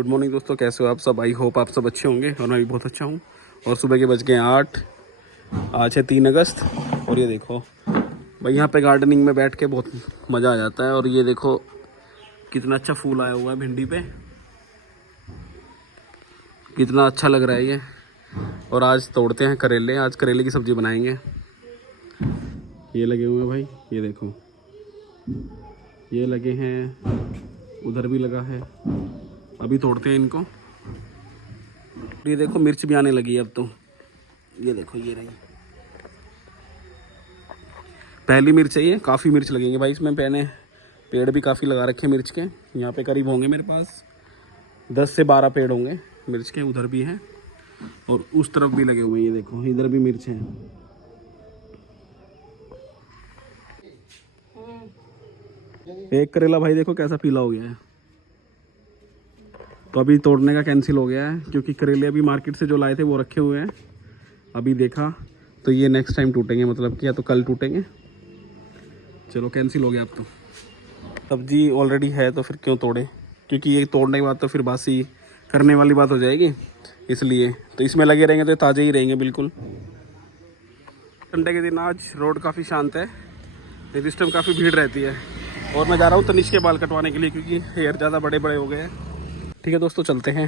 Good morning दोस्तों, कैसे हो आप सब। आई होप आप सब अच्छे होंगे और मैं भी बहुत अच्छा हूँ। और सुबह के बज गए 8। आज है 3 अगस्त। और ये देखो भाई, यहाँ पे गार्डनिंग में बैठ के बहुत मज़ा आ जाता है। और ये देखो कितना अच्छा फूल आया हुआ है भिंडी पे, कितना अच्छा लग रहा है ये। और आज तोड़ते हैं करेले, आज करेले की सब्ज़ी बनाएंगे। ये लगे हुए हैं भाई, ये देखो ये लगे हैं, उधर भी लगा है। अभी तोड़ते हैं इनको। ये देखो मिर्च भी आने लगी है अब तो। ये देखो ये रही पहली मिर्च है ये। काफ़ी मिर्च लगेंगे भाई इसमें। मैंने पेड़ भी काफ़ी लगा रखे हैं मिर्च के। यहाँ पे करीब होंगे मेरे पास 10 से 12 पेड़ होंगे मिर्च के। उधर भी हैं और उस तरफ भी लगे हुए हैं। ये देखो इधर भी मिर्च है। एक करेला भाई देखो कैसा पीला हो गया है। तो अभी तोड़ने का कैंसिल हो गया है, क्योंकि करेले अभी मार्केट से जो लाए थे वो रखे हुए हैं। अभी देखा तो ये नेक्स्ट टाइम टूटेंगे, मतलब कि या तो कल टूटेंगे। चलो कैंसिल हो गया अब तो। सब्जी ऑलरेडी है तो फिर क्यों तोड़े, क्योंकि ये तोड़ने के बाद तो फिर बासी करने वाली बात हो जाएगी। इसलिए तो इसमें लगे रहेंगे तो ताज़े ही रहेंगे बिल्कुल। संडे के दिन आज रोड काफ़ी शांत है, इस टाइम काफ़ी भीड़ रहती है। और मैं जा रहा हूँ तनिष के बाल कटवाने के लिए, क्योंकि हेयर ज़्यादा बड़े बड़े हो गए हैं। ठीक है दोस्तों, चलते हैं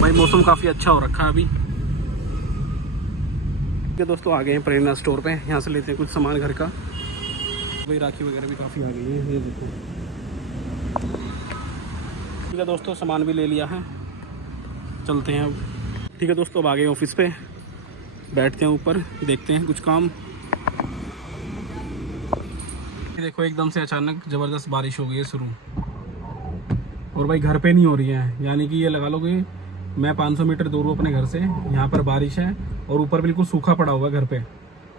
भाई। मौसम काफ़ी अच्छा हो रखा है अभी। ठीक है दोस्तों, आ गए हैं प्रेरणा स्टोर पे। यहाँ से लेते हैं कुछ सामान घर का। भाई राखी वगैरह भी काफ़ी आ गई है, ये देखो। ठीक है दोस्तों, सामान भी ले लिया है, चलते हैं अब। ठीक है दोस्तों, अब आ गए ऑफिस पे, बैठते हैं ऊपर, देखते हैं कुछ काम। देखो एकदम से अचानक ज़बरदस्त बारिश हो गई है शुरू। और भाई घर पे नहीं हो रही है, यानी कि ये लगा लो कि मैं 500 मीटर दूर हूँ अपने घर से। यहाँ पर बारिश है और ऊपर बिल्कुल सूखा पड़ा हुआ है घर पे,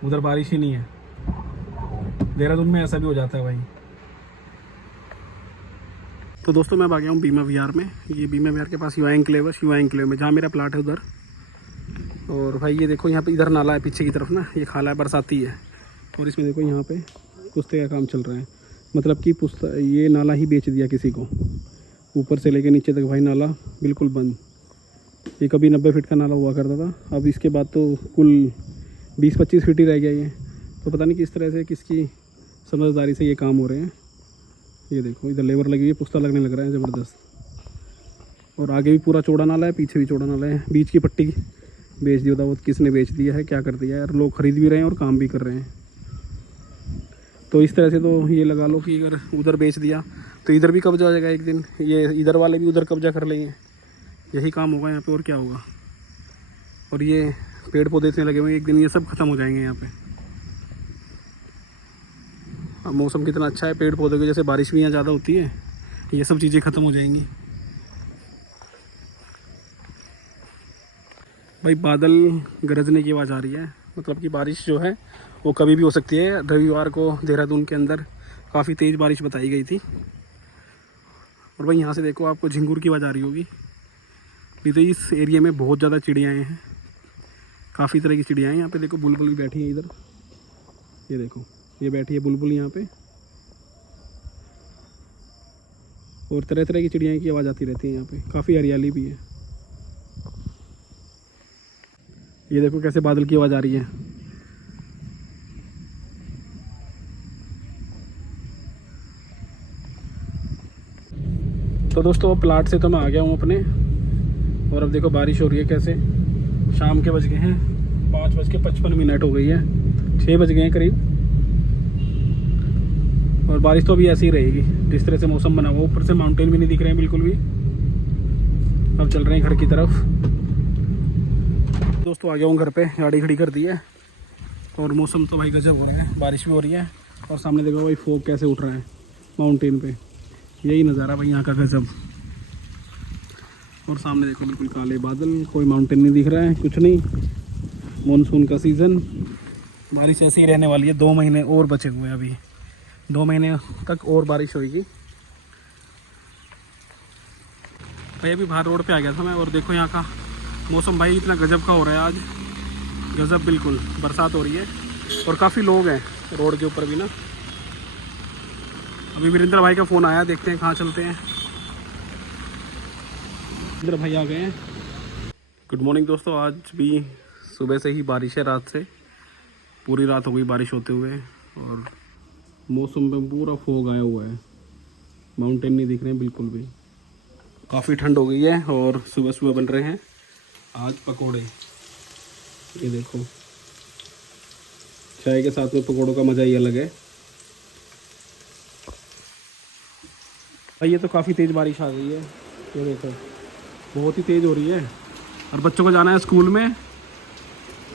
उधर बारिश ही नहीं है। देहरादून में ऐसा भी हो जाता है भाई। तो दोस्तों मैं आ गया हूँ बीमा विहार में। ये बीमा विहार के पास युवा एंक्लेव में जहाँ मेरा प्लाट है उधर। और भाई ये देखो यहाँ पे इधर नाला है पीछे की तरफ ना, ये खाला है, बरसाती है। और इसमें देखो यहाँ पे पुश्ते का काम चल रहा है, मतलब कि ये नाला ही बेच दिया किसी को। ऊपर से लेके नीचे तक भाई नाला बिल्कुल बंद। ये कभी 90 फीट का नाला हुआ करता था, अब इसके बाद तो कुल 20-25 फीट ही रह गया ये। तो पता नहीं किस तरह से, किसकी समझदारी से ये काम हो रहे हैं। ये देखो इधर लेबर लगी हुई है, पुश्ता लगने लग रहा है ज़बरदस्त। और आगे भी पूरा चौड़ा नाला है, पीछे भी चौड़ा नाला है। बीच की पट्टी बेच दी, बताओ किसने बेच दिया है, क्या कर दिया है यार। लोग खरीद भी रहे हैं और काम भी कर रहे हैं। तो इस तरह से तो ये लगा लो कि अगर उधर बेच दिया तो इधर भी कब्जा हो जाएगा एक दिन। ये इधर वाले भी उधर कब्जा कर लेंगे, यही काम होगा यहाँ पे, और क्या होगा। और ये पेड़ पौधे इतने लगे हुए हैं, एक दिन ये सब खत्म हो जाएंगे यहाँ पे। अब मौसम कितना अच्छा है, पेड़ पौधों की वजह से बारिश भी यहाँ ज़्यादा होती है, ये सब चीज़ें ख़त्म हो जाएंगी। भाई बादल गरजने की आवाज़ आ रही है, मतलब कि बारिश जो है वो कभी भी हो सकती है। रविवार को देहरादून के अंदर काफ़ी तेज़ बारिश बताई गई थी। और भाई यहाँ से देखो आपको झिंगुर की आवाज़ आ रही होगी। नहीं तो इस एरिया में बहुत ज़्यादा चिड़ियाँ हैं, काफ़ी तरह की चिड़ियाँ हैं। यहाँ पे देखो बुलबुल भी बैठी है इधर, ये देखो ये बैठी है बुलबुल यहाँ पे। और तरह तरह की चिड़ियाँ की आवाज़ आती रहती है यहाँ पे, काफ़ी हरियाली भी है। ये देखो कैसे बादल की आवाज़ आ रही है। तो दोस्तों प्लाट से तो मैं आ गया हूँ अपने, और अब देखो बारिश हो रही है कैसे। शाम के बज गए हैं 5:55 हो गई है, 6 बज गए हैं करीब। और बारिश तो अभी ऐसी ही रहेगी जिस तरह से मौसम बना हुआ। ऊपर से माउंटेन भी नहीं दिख रहे हैं बिल्कुल भी। अब चल रहे हैं घर की तरफ। दोस्तों आ गया हूँ घर पे, गाड़ी खड़ी कर दी है। और मौसम तो भाई गजब हो रहा है, बारिश भी हो रही है। और सामने देखो भाई फॉग कैसे उठ रहा है माउंटेन पे, यही नज़ारा भाई यहाँ का गजब। और सामने देखो बिल्कुल काले बादल, कोई माउंटेन नहीं दिख रहा है, कुछ नहीं। मानसून का सीज़न, बारिश ऐसे ही रहने वाली है। 2 महीने और बचे हुए हैं अभी, 2 महीने तक और बारिश होगी भाई। अभी बाहर रोड पे आ गया था मैं, और देखो यहाँ का मौसम भाई इतना गजब का हो रहा है आज, गजब बिल्कुल। बरसात हो रही है और काफ़ी लोग हैं रोड के ऊपर भी ना। अभी वीरेंद्र भाई का फ़ोन आया, देखते हैं कहाँ चलते हैं। इधर भाई आ गए हैं। गुड मॉर्निंग दोस्तों, आज भी सुबह से ही बारिश है, रात से पूरी रात हो गई बारिश होते हुए और मौसम में पूरा फॉग आया हुआ है, माउंटेन नहीं दिख रहे हैं बिल्कुल भी। काफ़ी ठंड हो गई है और सुबह सुबह बन रहे हैं आज पकोड़े। ये देखो, चाय के साथ में पकोड़ों का मज़ा ही अलग है भाई। ये तो काफ़ी तेज़ बारिश आ गई है, ये देखो बहुत ही तेज़ हो रही है और बच्चों को जाना है स्कूल में,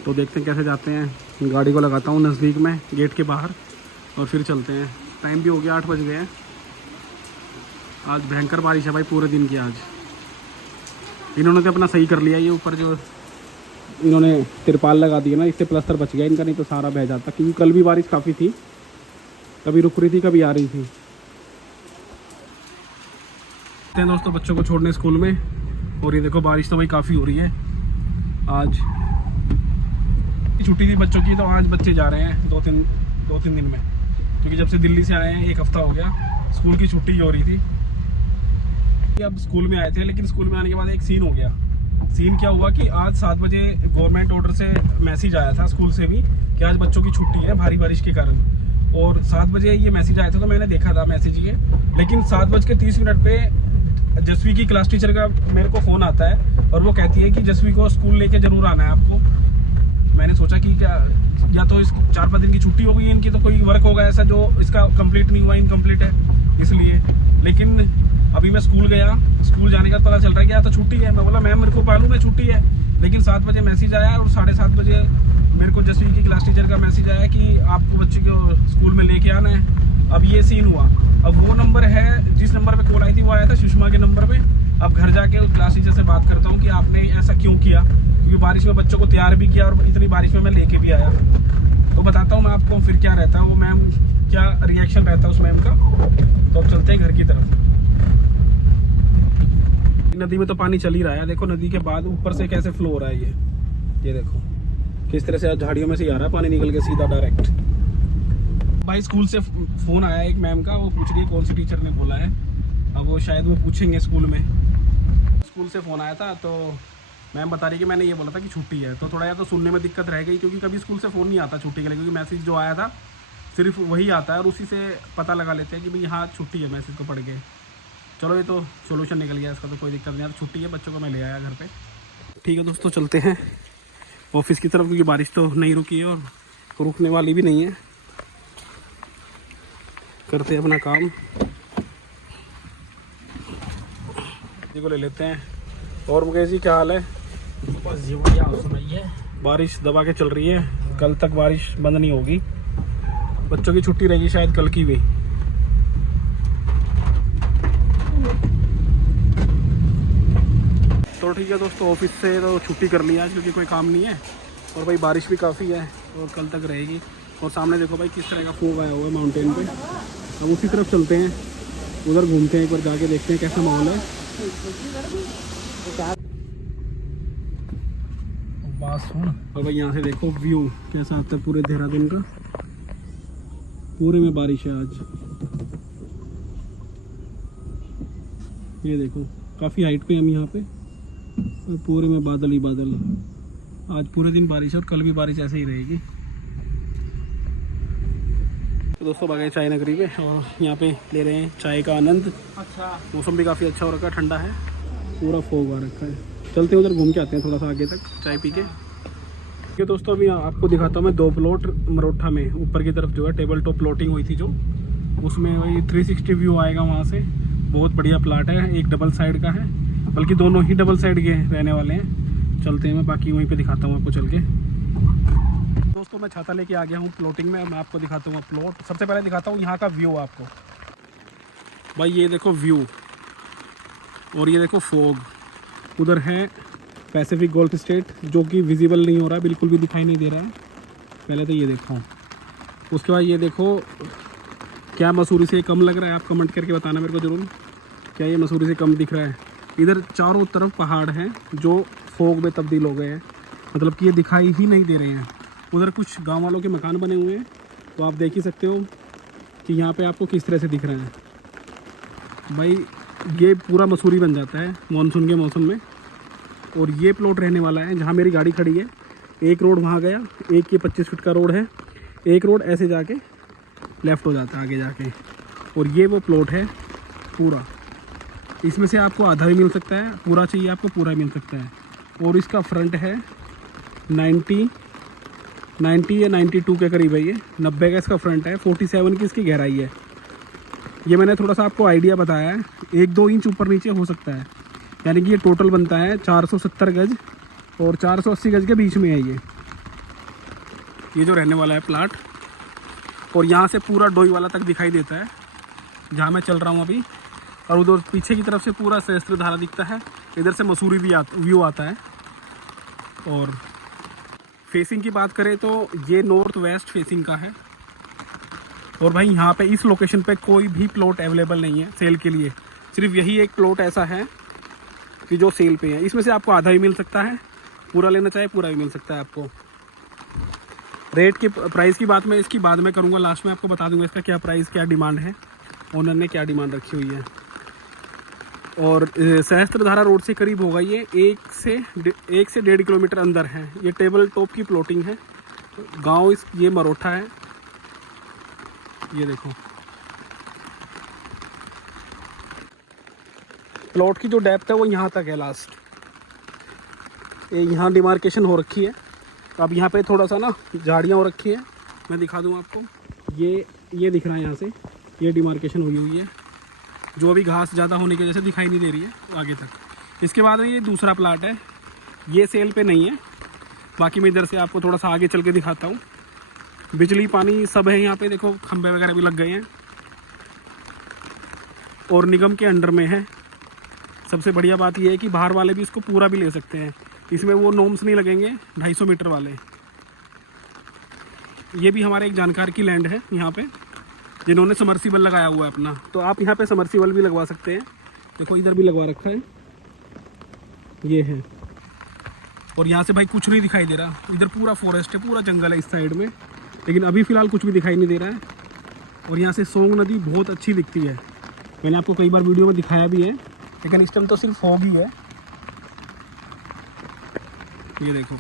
तो देखते हैं कैसे जाते हैं। गाड़ी को लगाता हूँ नज़दीक में गेट के बाहर और फिर चलते हैं। टाइम भी हो गया, 8 बज गए हैं। आज भयंकर बारिश है भाई पूरे दिन की। आज इन्होंने तो अपना सही कर लिया, ये ऊपर जो इन्होंने तिरपाल लगा दिया ना, इससे प्लास्टर बच गया इनका, नहीं तो सारा बह जाता। क्योंकि कल भी बारिश काफ़ी थी, कभी रुक रही थी कभी आ रही थी। दोस्तों बच्चों को छोड़ने स्कूल में, और ये देखो बारिश तो भाई काफ़ी हो रही है। आज छुट्टी थी बच्चों की, तो आज बच्चे जा रहे हैं दो तीन दिन में, क्योंकि जब से दिल्ली से आए हैं 1 हफ्ता हो गया, स्कूल की छुट्टी हो रही थी। अब स्कूल में आए थे, लेकिन स्कूल में आने के बाद एक सीन हो गया। सीन क्या हुआ कि आज 7 बजे गवर्नमेंट ऑर्डर से मैसेज आया था स्कूल से भी कि आज बच्चों की छुट्टी है भारी बारिश के कारण। और 7 बजे ये मैसेज आया था, तो मैंने देखा था मैसेज ये, लेकिन 7:30 पे जसवी की क्लास टीचर का मेरे को फ़ोन आता है और वो कहती है कि जसवी को स्कूल लेके ज़रूर आना है आपको। मैंने सोचा कि क्या, या तो इस 4-5 दिन की छुट्टी हो गई इनकी, तो कोई वर्क होगा ऐसा जो इसका कंप्लीट नहीं हुआ, इनकम्प्लीट है इसलिए। लेकिन अभी मैं स्कूल गया, स्कूल जाने का पता चल रहा है कि या तो छुट्टी है। मैं बोला मैम मेरे को मालूम है छुट्टी है, लेकिन 7 बजे मैसेज आया और 7:30 बजे मेरे को जसवी की क्लास टीचर का मैसेज आया कि आपको बच्चे को स्कूल में लेके आना है। अब ये सीन हुआ। अब वो नंबर है, जिस नंबर पे कॉल आई थी वो आया था सुषमा के नंबर पे। अब घर जाके उस क्लास टीचर से बात करता हूँ कि आपने ऐसा क्यों किया, क्योंकि बारिश में बच्चों को तैयार भी किया और इतनी बारिश में मैं लेके भी आया। तो बताता हूँ मैं आपको फिर क्या रहता है, वो मैम क्या रिएक्शन रहता है उस मैम का। तो अब चलते हैं घर की तरफ। नदी में तो पानी चल ही रहा है, देखो नदी के बाद ऊपर से कैसे फ्लो हो रहा है। ये देखो किस तरह से झाड़ियों में से आ रहा है पानी निकल के सीधा डायरेक्ट। भाई स्कूल से फ़ोन आया एक मैम का, वो पूछ रही है कौन सी टीचर ने बोला है। अब वो शायद वो पूछेंगे स्कूल में। स्कूल से फ़ोन आया था तो मैम बता रही कि मैंने ये बोला था कि छुट्टी है। तो थोड़ा या तो सुनने में दिक्कत रह गई, क्योंकि कभी स्कूल से फ़ोन नहीं आता छुट्टी के लिए, क्योंकि मैसेज जो आया था सिर्फ वही आता है और उसी से पता लगा लेते हैं कि भाई हाँ छुट्टी है, मैसेज को पढ़ के। चलो ये तो सोल्यूशन निकल गया इसका, तो कोई दिक्कत नहीं है। छुट्टी है, बच्चों को मैं ले आया घर पे। ठीक है दोस्तों, चलते हैं ऑफिस की तरफ, क्योंकि बारिश तो नहीं रुकी है और रुकने वाली भी नहीं है। करते हैं अपना काम, जी को ले लेते हैं। और मुकेश जी क्या हाल है? बस जी बढ़िया, सुनाइए। बारिश दबा के चल रही है, कल तक बारिश बंद नहीं होगी। बच्चों की छुट्टी रहेगी शायद कल की भी। तो ठीक है दोस्तों, ऑफिस से तो छुट्टी कर ली आज, क्योंकि कोई काम नहीं है और भाई बारिश भी काफ़ी है और कल तक रहेगी। और सामने देखो भाई किस तरह का फॉग आया हुआ है माउंटेन पे। अब उसी तरफ चलते हैं, उधर घूमते हैं, एक बार जाके देखते हैं कैसा माहौल है। और भाई यहाँ से देखो व्यू कैसा आता है पूरे देहरादून का। पूरे में बारिश है आज, ये देखो काफ़ी हाइट पे हम यहाँ पे, और पूरे में बादल ही बादल। आज पूरे दिन बारिश है और कल भी बारिश ऐसे ही रहेगी। तो दोस्तों बाकी चाय नगरी पे, और यहाँ पे ले रहे हैं चाय का आनंद। अच्छा, मौसम भी काफ़ी अच्छा हो रखा है, ठंडा है, पूरा फॉग आ रखा है। चलते हैं उधर घूम के आते हैं थोड़ा सा आगे तक चाय पी के। ठीक है दोस्तों, अभी आपको दिखाता हूँ मैं 2 प्लॉट मरोठा में। ऊपर की तरफ जो है टेबल टॉप प्लॉटिंग हुई थी जो, उसमें वही 360 व्यू आएगा वहाँ से। बहुत बढ़िया प्लाट है, एक डबल साइड का है, बल्कि दोनों ही डबल साइड के रहने वाले हैं। चलते हैं, मैं बाकी वहीं पे दिखाता हूँ आपको चल के। दोस्तों मैं छाता लेके आ गया हूँ प्लॉटिंग में, मैं आपको दिखाता हूँ प्लॉट। सबसे पहले दिखाता हूँ यहाँ का व्यू आपको। भाई ये देखो व्यू, और ये देखो फॉग। उधर है पैसिफिक गोल्फ स्टेट, जो कि विजिबल नहीं हो रहा है, बिल्कुल भी दिखाई नहीं दे रहा है। पहले तो ये देखा, उसके बाद ये देखो क्या मसूरी से कम लग रहा है, आप कमेंट करके बताना मेरे को ज़रूर, क्या ये मसूरी से कम दिख रहा है। इधर चारों तरफ पहाड़ हैं जो फॉग में तब्दील हो गए हैं, मतलब कि ये दिखाई ही नहीं दे रहे हैं। उधर कुछ गांव वालों के मकान बने हुए हैं, तो आप देख ही सकते हो कि यहाँ पे आपको किस तरह से दिख रहे हैं। भाई ये पूरा मसूरी बन जाता है मानसून के मौसम में। और ये प्लॉट रहने वाला है जहाँ मेरी गाड़ी खड़ी है। एक रोड वहाँ गया, एक ये 25 फीट का रोड है, एक रोड ऐसे जाके लेफ़्ट हो जाता है आगे जाके। और ये वो प्लॉट है पूरा। इसमें से आपको आधा भी मिल सकता है, पूरा चाहिए आपको पूरा मिल सकता है। और इसका फ्रंट है 90 या 92 के करीब है। ये 90 का इसका फ्रंट है, 47 की इसकी गहराई है। ये मैंने थोड़ा सा आपको आइडिया बताया है, 1-2 इंच ऊपर नीचे हो सकता है। यानी कि ये टोटल बनता है 470 गज और 480 गज के बीच में है ये जो रहने वाला है प्लाट। और यहाँ से पूरा डोई वाला तक दिखाई देता है जहाँ मैं चल रहा हूँ अभी। और उधर पीछे की तरफ से पूरा सहस्त्रधारा दिखता है। इधर से मसूरी भी व्यू आता है। और फेसिंग की बात करें तो ये नॉर्थ वेस्ट फेसिंग का है। और भाई यहाँ पे इस लोकेशन पे कोई भी प्लॉट अवेलेबल नहीं है सेल के लिए। सिर्फ यही एक प्लॉट ऐसा है कि जो सेल पे है। इसमें से आपको आधा भी मिल सकता है, पूरा लेना चाहे पूरा भी मिल सकता है आपको। रेट की प्राइस की बात मैं इसकी बाद में करूँगा, लास्ट में आपको बता दूंगा इसका क्या प्राइस क्या डिमांड है, ओनर ने क्या डिमांड रखी हुई है। और सहस्त्रधारा रोड से करीब होगा ये 1 से 1.5 किलोमीटर अंदर है। ये टेबल टॉप की प्लॉटिंग है। गांव ये मरोठा है। ये देखो प्लॉट की जो डेप्थ है वो यहाँ तक है लास्ट। ये यहाँ डिमार्केशन हो रखी है। अब यहाँ पे थोड़ा सा ना झाड़ियाँ हो रखी है, मैं दिखा दूँ आपको। ये दिख रहा है यहाँ से, ये डिमार्केशन हुई हुई है जो अभी घास ज़्यादा होने की वजह से दिखाई नहीं दे रही है आगे तक। इसके बाद में ये दूसरा प्लाट है, ये सेल पे नहीं है। बाकी मैं इधर से आपको थोड़ा सा आगे चल के दिखाता हूँ। बिजली पानी सब है यहाँ पे, देखो खंभे वगैरह भी लग गए हैं और निगम के अंडर में है। सबसे बढ़िया बात यह है कि बाहर वाले भी इसको पूरा भी ले सकते हैं। इसमें वो नॉर्म्स नहीं लगेंगे 250 मीटर वाले। ये भी हमारे एक जानकार की लैंड है यहाँ पे, जिन्होंने समर्सिबल लगाया हुआ है अपना। तो आप यहाँ पे समर्सिबल भी लगवा सकते हैं। देखो इधर भी लगवा रखा है, ये है। और यहाँ से भाई कुछ नहीं दिखाई दे रहा, इधर पूरा फॉरेस्ट है, पूरा जंगल है इस साइड में, लेकिन अभी फ़िलहाल कुछ भी दिखाई नहीं दे रहा है। और यहाँ से सोंग नदी बहुत अच्छी दिखती है, मैंने आपको कई बार वीडियो में दिखाया भी है, लेकिन इस टाइम तो सिर्फ फॉग ही है। ये देखो।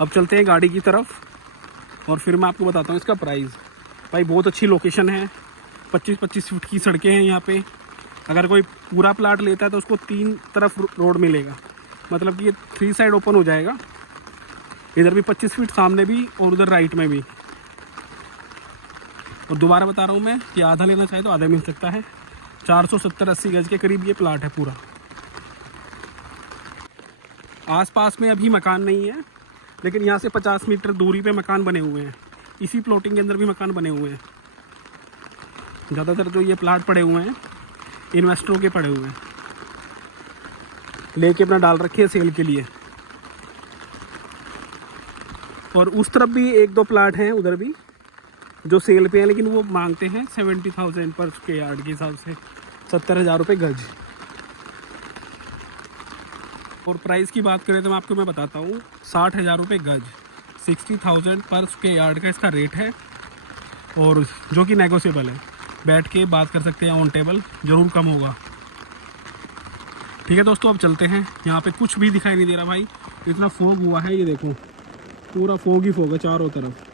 अब चलते हैं गाड़ी की तरफ और फिर मैं आपको बताता हूँ इसका प्राइस। भाई बहुत अच्छी लोकेशन है, 25-25 फीट की सड़कें हैं यहाँ पे। अगर कोई पूरा प्लाट लेता है तो उसको 3 तरफ रोड मिलेगा, मतलब कि ये 3 साइड ओपन हो जाएगा। इधर भी 25 फीट सामने भी और उधर राइट में भी। और दोबारा बता रहा हूँ मैं कि आधा लेना चाहे तो आधा मिल सकता है। 470-80 गज के करीब ये प्लाट है पूरा। आसपास में अभी मकान नहीं है, लेकिन यहाँ से 50 मीटर दूरी पे मकान बने हुए हैं। इसी प्लॉटिंग के अंदर भी मकान बने हुए हैं। ज़्यादातर जो ये प्लाट पड़े हुए हैं इन्वेस्टरों के पड़े हुए हैं, लेके अपना डाल रखे हैं सेल के लिए। और उस तरफ भी 1-2 प्लाट हैं उधर भी जो सेल पे हैं, लेकिन वो मांगते हैं 70,000 पर स्क्वायर यार्ड के हिसाब से, 70,000 रुपये गज। और प्राइस की बात करें तो मैं बताता हूँ 60,000 रुपये गज, 60,000 पर स्क्वायर यार्ड का इसका रेट है। और जो कि नेगोशिएबल है, बैठ के बात कर सकते हैं, ऑन टेबल ज़रूर कम होगा। ठीक है दोस्तों, अब चलते हैं। यहाँ पे कुछ भी दिखाई नहीं दे रहा भाई, इतना फॉग हुआ है। ये देखो पूरा फॉग ही फॉग है चारों तरफ।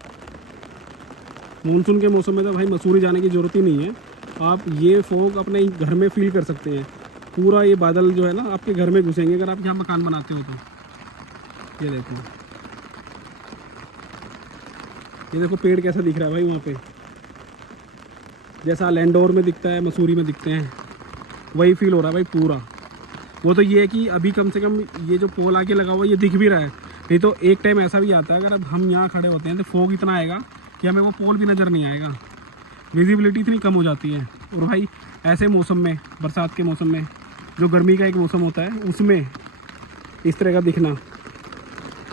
मानसून के मौसम में तो भाई मसूरी जाने की ज़रूरत ही नहीं है, आप ये फॉग अपने घर में फील कर सकते हैं। पूरा ये बादल जो है ना आपके घर में घुसेंगे अगर आप यहाँ मकान बनाते हो तो। ये देखो पेड़ कैसा दिख रहा है भाई वहाँ पे, जैसा लैंडोर में दिखता है मसूरी में दिखते हैं, वही फील हो रहा है भाई पूरा। वो तो ये है कि अभी कम से कम ये जो पोल आके लगा हुआ है ये दिख भी रहा है, नहीं तो एक टाइम ऐसा भी आता है अगर अब हम यहाँ खड़े होते हैं तो फॉग इतना आएगा कि हमें वो पोल भी नज़र नहीं आएगा, विजिबिलिटी इतनी कम हो जाती है। और भाई ऐसे मौसम में, बरसात के मौसम में, जो गर्मी का एक मौसम होता है, उसमें इस तरह का दिखना।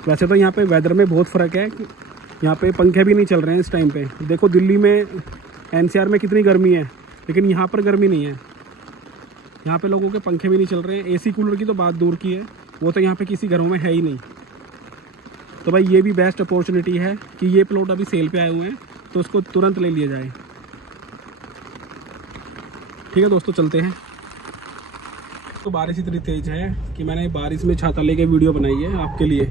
वैसे तो यहाँ पे वेदर में बहुत फ़र्क है, यहाँ पे पंखे भी नहीं चल रहे हैं इस टाइम पे। देखो दिल्ली में NCR में कितनी गर्मी है, लेकिन यहाँ पर गर्मी नहीं है। यहाँ पे लोगों के पंखे भी नहीं चल रहे हैं। AC कूलर की तो बात दूर की है, वो तो यहाँ पे किसी घरों में है ही नहीं। तो भाई ये भी बेस्ट अपॉर्चुनिटी है कि ये प्लॉट अभी सेल पे आए हुए हैं तो उसको तुरंत ले लिया जाए। ठीक है दोस्तों, चलते हैं। तो बारिश इतनी तेज़ है कि मैंने बारिश में छाता लेके वीडियो बनाई है आपके लिए,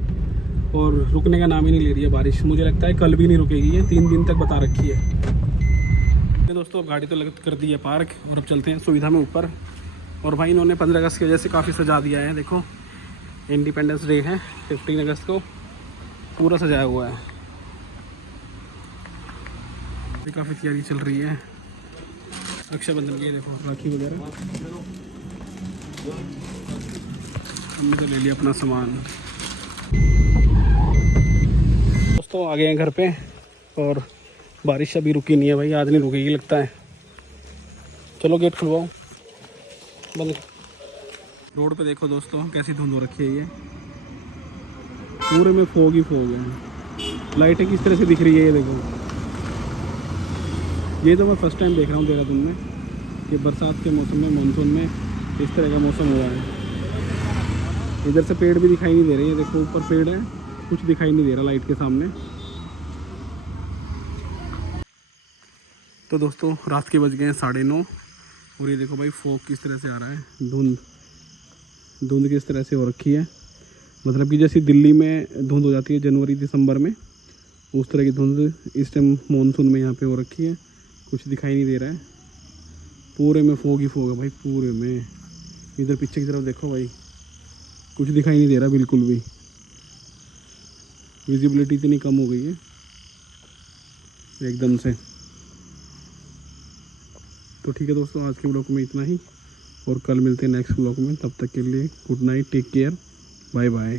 और रुकने का नाम ही नहीं ले रही है बारिश। मुझे लगता है कल भी नहीं रुकेगी, ये 3 दिन तक बता रखी है। तो दोस्तों गाड़ी तो लग कर दी है पार्क, और अब चलते हैं सुविधा में ऊपर। और भाई इन्होंने 15 अगस्त की वजह से काफ़ी सजा दिया है। देखो इंडिपेंडेंस डे है 15 अगस्त को, पूरा सजाया हुआ है। काफ़ी तैयारी चल रही है रक्षाबंधन की। देखो राखी वगैरह, हमने तो ले लिया अपना सामान। दोस्तों आ गए हैं घर पे, और बारिश अभी रुकी नहीं है भाई, आज नहीं रुकेगी लगता है। चलो गेट खुलवाओ, बंद। रोड पे देखो दोस्तों कैसी धुंध हो रखी है, ये पूरे में फोग ही फोग है। लाइटें किस तरह से दिख रही है ये देखो। ये तो मैं फर्स्ट टाइम देख रहा हूँ देहरादून में कि बरसात के मौसम में, मानसून में इस तरह का मौसम हुआ है। इधर से पेड़ भी दिखाई नहीं दे रहे हैं, देखो ऊपर पेड़ है, कुछ दिखाई नहीं दे रहा लाइट के सामने। तो दोस्तों रात के बज गए हैं 9:30, और ये देखो भाई फोग किस तरह से आ रहा है, धुंध किस तरह से हो रखी है। मतलब कि जैसे दिल्ली में धुंध हो जाती है जनवरी दिसंबर में, उस तरह की धुंध इस टाइम मानसून में यहाँ पे हो रखी है। कुछ दिखाई नहीं दे रहा है, पूरे में फोग ही फोग है भाई, पूरे में। इधर पीछे की तरफ देखो भाई, कुछ दिखाई नहीं दे रहा बिल्कुल भी। विजिबिलिटी इतनी कम हो गई है एकदम से। तो ठीक है दोस्तों, आज के ब्लॉग में इतना ही, और कल मिलते हैं नेक्स्ट ब्लॉग में। तब तक के लिए good night, take care, bye bye.